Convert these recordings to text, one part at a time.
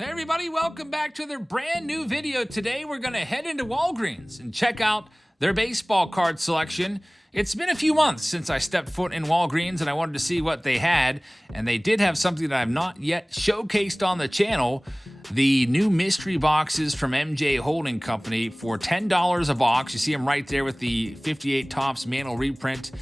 Hey everybody, welcome back to their brand new video. Today we're going to head into Walgreens and check out their baseball card selection. It's been a few months since I stepped foot in Walgreens and I wanted to see what they had, and they did have something that I've not yet showcased on the channel, the new mystery boxes from MJ Holding Company for $10 a box. You see them right there with the 58 Topps Mantle reprint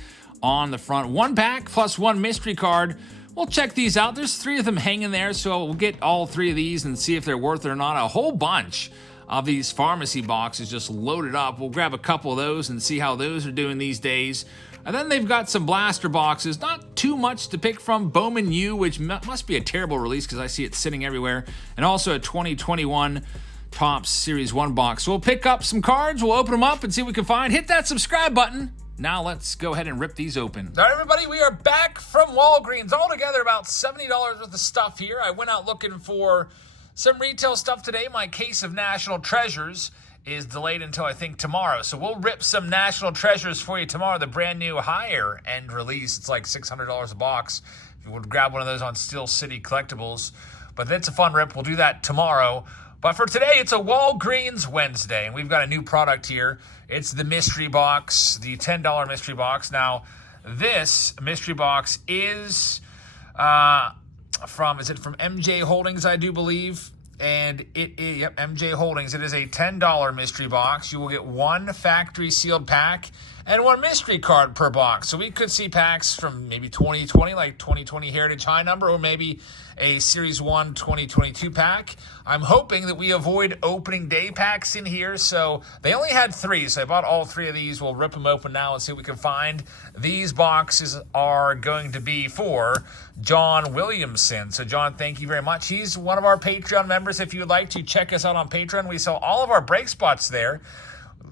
on the front. One pack plus one mystery card. We'll check these out. There's three of them hanging there, so we'll get all three of these and see if they're worth it or not. A whole bunch of these pharmacy boxes just loaded up. We'll grab a couple of those and see how those are doing these days. And then they've got some blaster boxes. Not too much to pick from. Bowman U, which must be a terrible release because I see it sitting everywhere. And also a 2021 Topps Series 1 box. So we'll pick up some cards. We'll open them up and see what we can find. Hit that subscribe button. Now let's go ahead and rip these open. All right, everybody, we are back from Walgreens. Altogether about $70 worth of stuff here. I went out looking for some retail stuff today. My case of National Treasures is delayed until I think tomorrow. So we'll rip some National Treasures for you tomorrow. The brand new higher end release. It's like $600 a box. If you would grab one of those on Steel City Collectibles. But that's a fun rip. We'll do that tomorrow. But for today, it's a Walgreens Wednesday, and we've got a new product here. It's the mystery box, the $10 mystery box. Now, this mystery box is from MJ Holdings, I do believe? And it is, yep, MJ Holdings. It is a $10 mystery box. You will get one factory sealed pack and one mystery card per box. So we could see packs from maybe 2020, like 2020 Heritage High number, or maybe a Series 1 2022 pack. I'm hoping that we avoid opening day packs in here. So they only had three, so I bought all three of these. We'll rip them open now and see what we can find. These boxes are going to be for John Williamson. So John, thank you very much. He's one of our Patreon members. If you would like to check us out on Patreon, we sell all of our break spots there.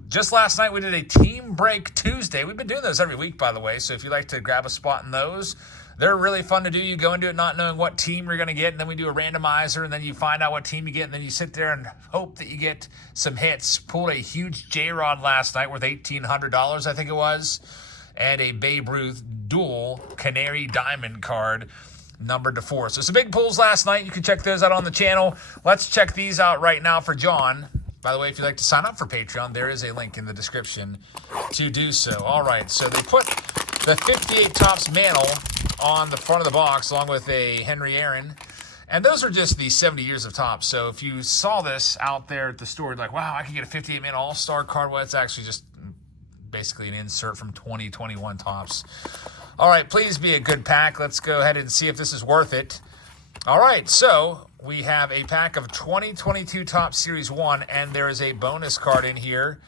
Just last night, we did a Team Break Tuesday. We've been doing those every week, by the way, so if you'd like to grab a spot in those, they're really fun to do. You go into it not knowing what team you're going to get, and then we do a randomizer, and then you find out what team you get, and then you sit there and hope that you get some hits. Pulled a huge J-Rod last night worth $1,800, I think it was, and a Babe Ruth dual Canary Diamond card numbered to 4. So some big pulls last night. You can check those out on the channel. Let's check these out right now for John. By the way, if you'd like to sign up for Patreon, there is a link in the description to do so. All right, so they put the 58 Topps Mantle on the front of the box along with a Henry Aaron. And those are just the 70 years of Topps. So if you saw this out there at the store, you're like, wow, I can get a 58 Mantle All-Star card. Well, it's actually just basically an insert from 2021 Topps. All right, please be a good pack. Let's go ahead and see if this is worth it. All right, so we have a pack of 2022 Topps Series 1, and there is a bonus card in here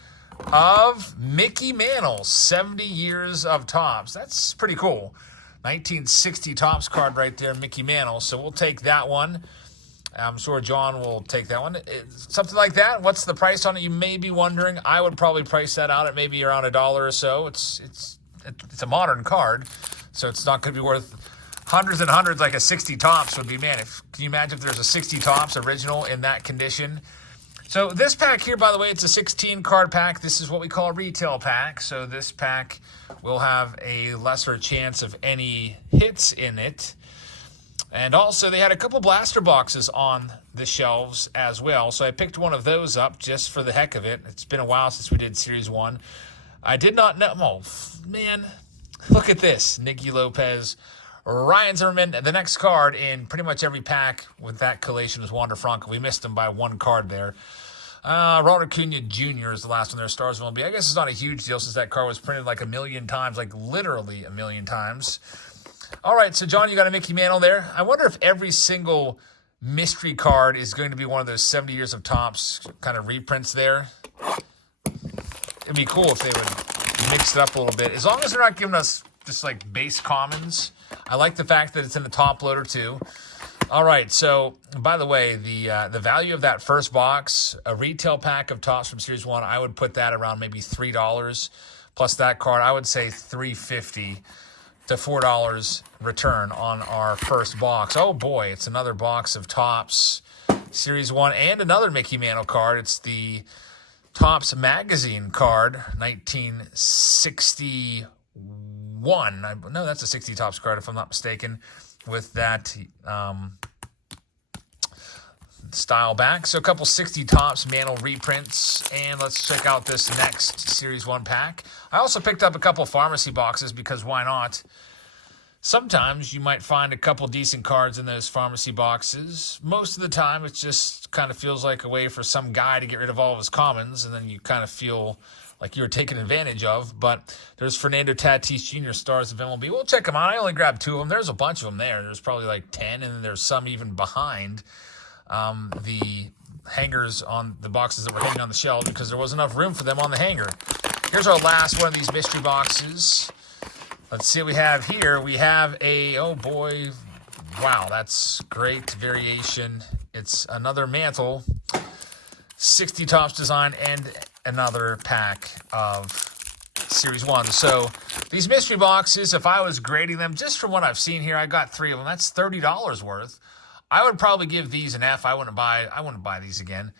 of Mickey Mantle, 70 years of Topps. That's pretty cool. 1960 Topps card right there, Mickey Mantle. So we'll take that one. I'm sure John will take that one. Something like that. What's the price on it? You may be wondering. I would probably price that out at maybe around $1 or so. It's a modern card, so it's not going to be worth hundreds and hundreds like a 60 Topps would be. Man, can you imagine if there's a 60 Topps original in that condition? So this pack here, by the way, it's a 16 card pack. This is what we call a retail pack. So this pack will have a lesser chance of any hits in it. And also they had a couple blaster boxes on the shelves as well. So I picked one of those up just for the heck of it. It's been a while since we did Series 1. I did not know. Oh, man, look at this. Nicky Lopez, Ryan Zimmerman. The next card in pretty much every pack with that collation was Wander Franco. We missed him by one card there. Ronald Acuna Jr. is the last one there. Stars will be. I guess it's not a huge deal since that card was printed like a million times, like literally a million times. All right, so John, you got a Mickey Mantle there. I wonder if every single mystery card is going to be one of those 70 years of Topps kind of reprints there. It'd be cool if they would mix it up a little bit. As long as they're not giving us just like base commons. I like the fact that it's in the top loader too. All right, so by the way, the value of that first box, a retail pack of Topps from Series 1, I would put that around maybe $3 plus that card. I would say $3.50 to $4 return on our first box. Oh boy, it's another box of Topps Series 1 and another Mickey Mantle card. It's the Topps Magazine card, 1961. No, that's a 60 Topps card if I'm not mistaken. With that style back. So a couple 60 tops Mantle reprints. And let's check out this next Series 1 pack. I also picked up a couple pharmacy boxes because why not? Sometimes you might find a couple decent cards in those pharmacy boxes. Most of the time, it just kind of feels like a way for some guy to get rid of all of his commons, and then you kind of feel like you were taken advantage of. But there's Fernando Tatis Jr. Stars of MLB. We'll check them out. I only grabbed 2 of them. There's a bunch of them there. There's probably like 10, and then there's some even behind the hangers on the boxes that were hanging on the shelf because there wasn't enough room for them on the hanger. Here's our last one of these mystery boxes. Let's see what we have here. We have a, oh boy, wow, that's great variation. It's another Mantle, 60 tops design, and another pack of Series 1. So these mystery boxes, if I was grading them, just from what I've seen here, I got 3 of them. That's $30 worth. I would probably give these an F. I wouldn't buy these again.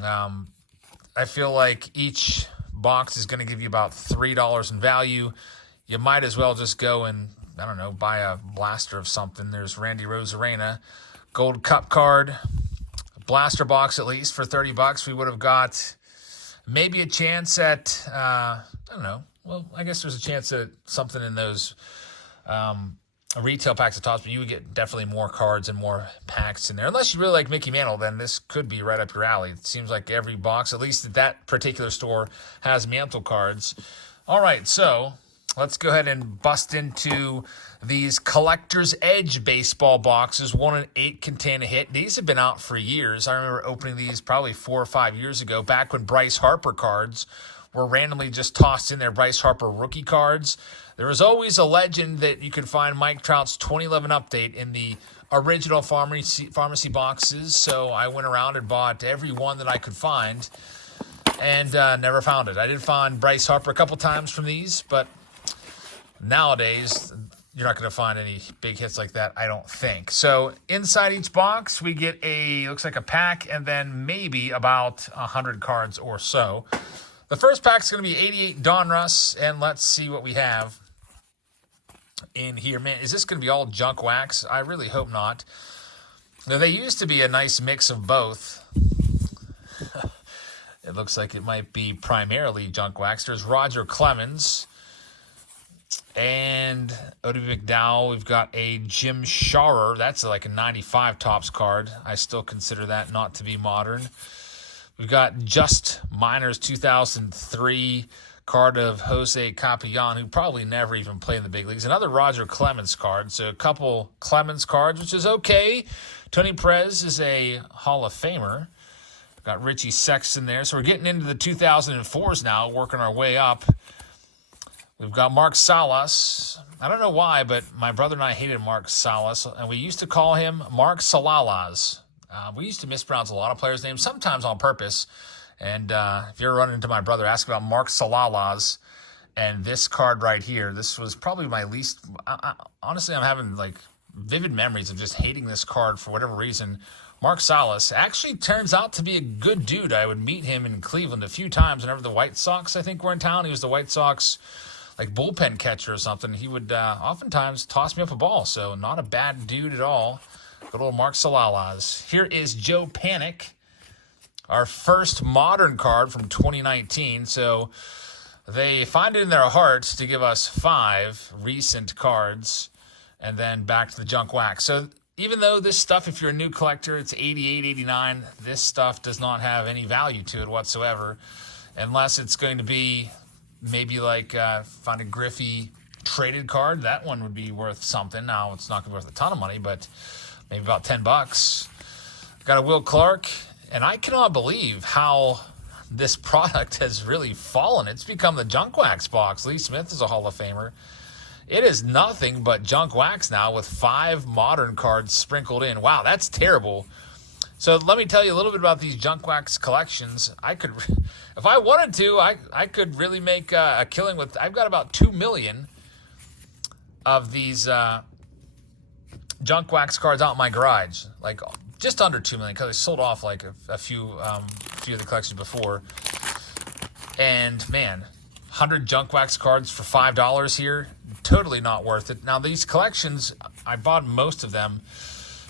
I feel like each box is going to give you about $3 in value. You might as well just go and, I don't know, buy a blaster of something. There's Randy Rosarena, Gold Cup card, a blaster box at least for $30. We would have got maybe a chance at, I don't know. Well, I guess there's a chance at something in those retail packs of tops, but you would get definitely more cards and more packs in there. Unless you really like Mickey Mantle, then this could be right up your alley. It seems like every box, at least at that particular store, has Mantle cards. All right, so let's go ahead and bust into these Collector's Edge baseball boxes. 1 and 8 contain a hit. These have been out for years. I remember opening these probably 4 or 5 years ago, back when Bryce Harper cards were randomly just tossed in there, Bryce Harper rookie cards. There was always a legend that you could find Mike Trout's 2011 update in the original pharmacy boxes. So I went around and bought every one that I could find and never found it. I did find Bryce Harper a couple times from these, but nowadays, you're not going to find any big hits like that, I don't think. So inside each box, we get looks like a pack and then maybe about 100 cards or so. The first pack is going to be 88 Donruss, and let's see what we have in here. Man, is this going to be all junk wax? I really hope not. Now, they used to be a nice mix of both. It looks like it might be primarily junk wax. There's Roger Clemens and Odie McDowell. We've got a Jim Schauer. That's like a 95 tops card. I still consider that not to be modern. We've got Just Miners 2003 card of Jose Capellan, who probably never even played in the big leagues. Another Roger Clemens card. So a couple Clemens cards, which is okay. Tony Perez is a Hall of Famer. Got Richie Sexton there. So we're getting into the 2004s now, working our way up. We've got Mark Salas. I don't know why, but my brother and I hated Mark Salas, and we used to call him Mark Salalas. We used to mispronounce a lot of players' names, sometimes on purpose. And if you're running into my brother, ask about Mark Salalas. And this card right here, this was probably my least... honestly, I'm having like vivid memories of just hating this card for whatever reason. Mark Salas actually turns out to be a good dude. I would meet him in Cleveland a few times whenever the White Sox, I think, were in town. He was the White Sox like bullpen catcher or something. He would oftentimes toss me up a ball. So not a bad dude at all. Good old Mark Salalas. Here is Joe Panic, our first modern card from 2019. So they find it in their hearts to give us 5 recent cards and then back to the junk wax. So even though this stuff, if you're a new collector, it's 88, 89, this stuff does not have any value to it whatsoever unless it's going to be maybe like find a Griffey traded card. That one would be worth something. Now, it's not going to be worth a ton of money, but maybe about $10. Got a Will Clark, and I cannot believe how this product has really fallen. It's become the junk wax box. Lee Smith is a Hall of Famer. It is nothing but junk wax now with 5 modern cards sprinkled in. Wow, that's terrible. So let me tell you a little bit about these junk wax collections. I could, if I wanted to, I could really make a killing with. I've got about 2 million of these junk wax cards out in my garage, like just under 2 million, because I sold off like a few of the collections before. And man, 100 junk wax cards for $5 here, totally not worth it. Now these collections, I bought most of them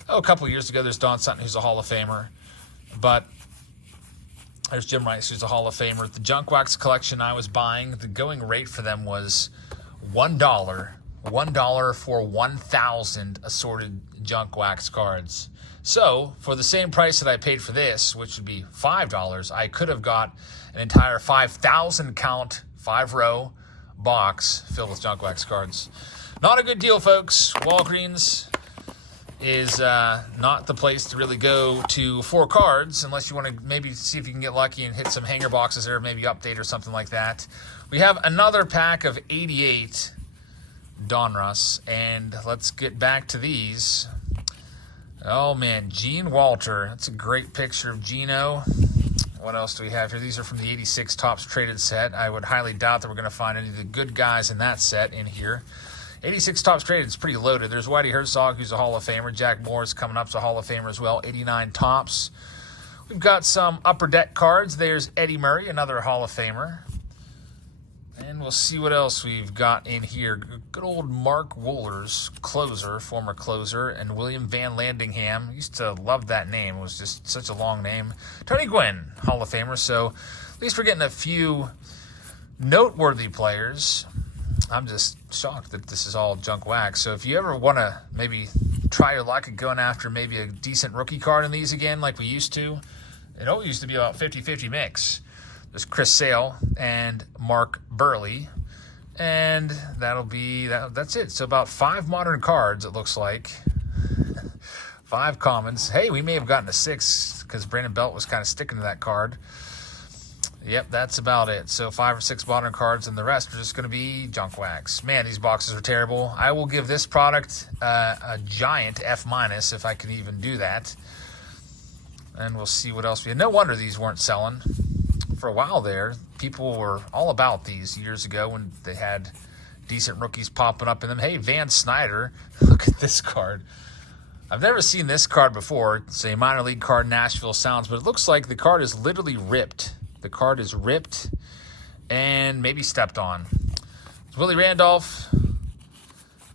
a couple of years ago. There's Don Sutton, who's a Hall of Famer. But there's Jim Rice, who's a Hall of Famer. The junk wax collection I was buying, the going rate for them was $1. $1 for 1,000 assorted junk wax cards. So, for the same price that I paid for this, which would be $5, I could have got an entire 5,000 count, 5-row box filled with junk wax cards. Not a good deal, folks. Walgreens is not the place to really go to for cards unless you want to maybe see if you can get lucky and hit some hanger boxes there, maybe update or something like that. We have another pack of 88 Donruss, and let's get back to these. Oh man, Gene Walter. That's a great picture of Geno. What else do we have here? These are from the 86 Topps Traded set. I would highly doubt that we're going to find any of the good guys in that set in here. 86 Topps Traded is pretty loaded. There's Whitey Herzog, who's a Hall of Famer. Jack Moore's coming up, so Hall of Famer as well. 89 Topps. We've got some Upper Deck cards. There's Eddie Murray, another Hall of Famer. And we'll see what else we've got in here. Good old Mark Wohlers, closer, former closer, and William Van Landingham. Used to love that name. It was just such a long name. Tony Gwynn, Hall of Famer. So at least we're getting a few noteworthy players. I'm just shocked that this is all junk wax. So if you ever want to maybe try your luck at going after maybe a decent rookie card in these again like we used to, it always used to be about 50-50 mix. There's Chris Sale and Mark Burley, and that's it. So about 5 modern cards, it looks like. 5 commons. Hey, we may have gotten a 6 because Brandon Belt was kind of sticking to that card. Yep, that's about it. So 5 or 6 modern cards, and the rest are just going to be junk wax. Man, these boxes are terrible. I will give this product a giant F- if I can even do that. And we'll see what else we have. No wonder these weren't selling. For a while there, people were all about these years ago when they had decent rookies popping up in them. Hey, Van Snyder, look at this card. I've never seen this card before. It's a minor league card, Nashville Sounds, but it looks like the card is literally ripped. The card is ripped and maybe stepped on. It's Willie Randolph,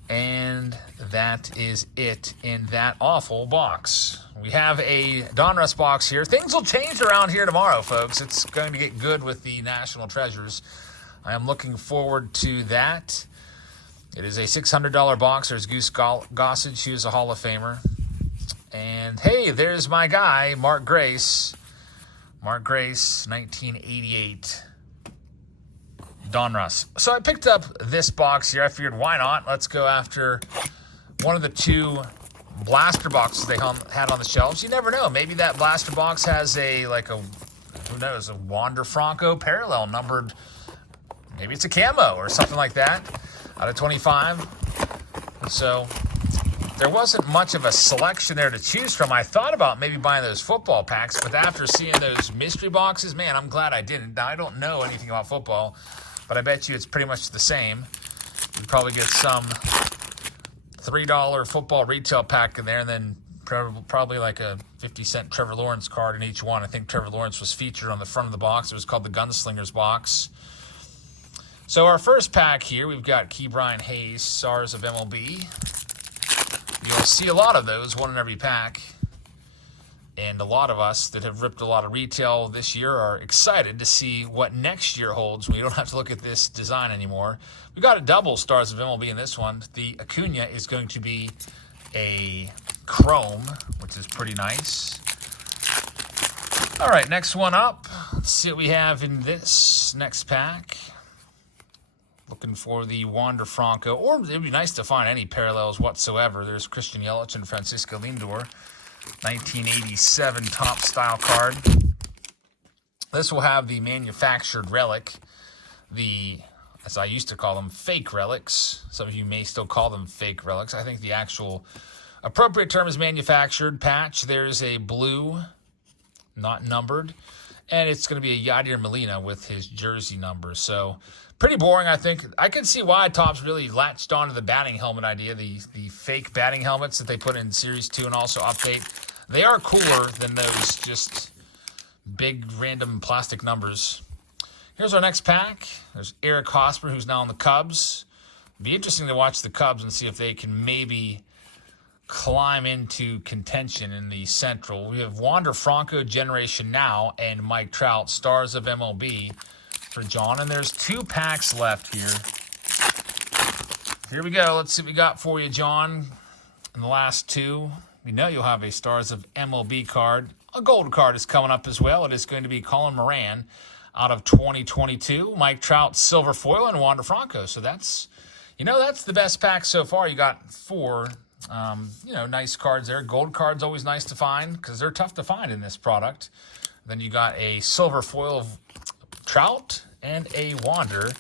and that is it in that awful box. We have a Donruss box here. Things will change around here tomorrow, folks. It's going to get good with the National Treasures. I am looking forward to that. It is a $600 box. There's Goose Gossage, who's a Hall of Famer. And, hey, there's my guy, Mark Grace. Mark Grace, 1988 Donruss. So I picked up this box here. I figured, why not? Let's go after one of the 2 blaster boxes they had on the shelves. You never know. Maybe that blaster box has who knows, a Wander Franco parallel numbered. Maybe it's a camo or something like that out of 25. So there wasn't much of a selection there to choose from. I thought about maybe buying those football packs, but after seeing those mystery boxes, man, I'm glad I didn't. Now, I don't know anything about football, but I bet you it's pretty much the same. You'd probably get some $3 football retail pack in there, and then probably like a 50-cent Trevor Lawrence card in each one. I think Trevor Lawrence was featured on the front of the box. It was called the Gunslingers box. So our first pack here, we've got Key Brian Hayes, Stars of MLB. You'll see a lot of those, one in every pack. And a lot of us that have ripped a lot of retail this year are excited to see what next year holds when you don't have to look at this design anymore. We've got a double Stars of MLB in this one. The Acuna is going to be a chrome, which is pretty nice. All right, next one up. Let's see what we have in this next pack. Looking for the Wander Franco, or it'd be nice to find any parallels whatsoever. There's Christian Yelich and Francisco Lindor, 1987 top style card. This will have the manufactured relic, as I used to call them, fake relics. Some of you may still call them fake relics. I think the actual appropriate term is manufactured patch. There's a blue, not numbered, and it's going to be a Yadier Molina with his jersey number. So pretty boring, I think. I can see why Topps really latched onto the batting helmet idea, the fake batting helmets that they put in Series 2 and also Update. They are cooler than those just big random plastic numbers. Here's our next pack. There's Eric Hosmer, who's now on the Cubs. It'd be interesting to watch the Cubs and see if they can maybe climb into contention in the Central. We have Wander Franco, Generation Now, and Mike Trout, Stars of MLB for John. And there's 2 packs left here. Here we go. Let's see what we got for you, John. In the last 2, we know you'll have a Stars of MLB card. A gold card is coming up as well. It is going to be Colin Moran out of 2022. Mike Trout, Silver Foil, and Wander Franco. So that's the best pack so far. You got 4, nice cards there. Gold cards always nice to find because they're tough to find in this product. Then you got a Silver Foil of Trout and a Wander.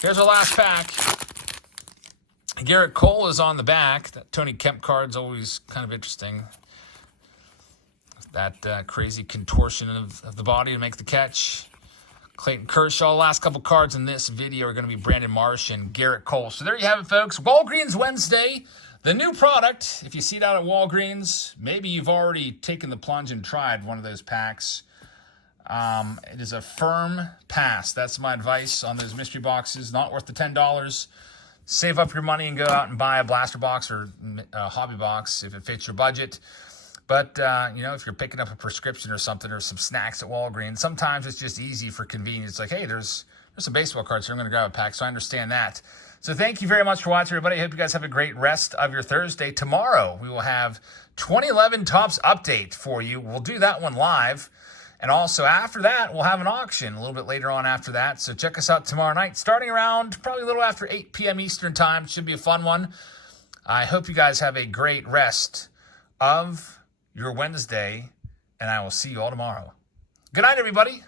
Here's our last pack. Garrett Cole is on the back. That Tony Kemp card's always kind of interesting. That crazy contortion of the body to make the catch. Clayton Kershaw. Last couple cards in this video are going to be Brandon Marsh and Garrett Cole. So there you have it, folks. Walgreens Wednesday, the new product. If you see it out at Walgreens, maybe you've already taken the plunge and tried one of those packs. It is a firm pass. That's my advice on those mystery boxes. Not worth the $10. Save up your money and go out and buy a blaster box or a hobby box if it fits your budget. But, if you're picking up a prescription or something or some snacks at Walgreens, sometimes it's just easy for convenience. It's like, hey, there's some baseball cards here. I'm going to grab a pack. So I understand that. So thank you very much for watching, everybody. I hope you guys have a great rest of your Thursday. Tomorrow, we will have 2011 Topps update for you. We'll do that one live. And also after that, we'll have an auction a little bit later on after that. So check us out tomorrow night, starting around probably a little after 8 p.m. Eastern time. It should be a fun one. I hope you guys have a great rest of your Wednesday, and I will see you all tomorrow. Good night, everybody.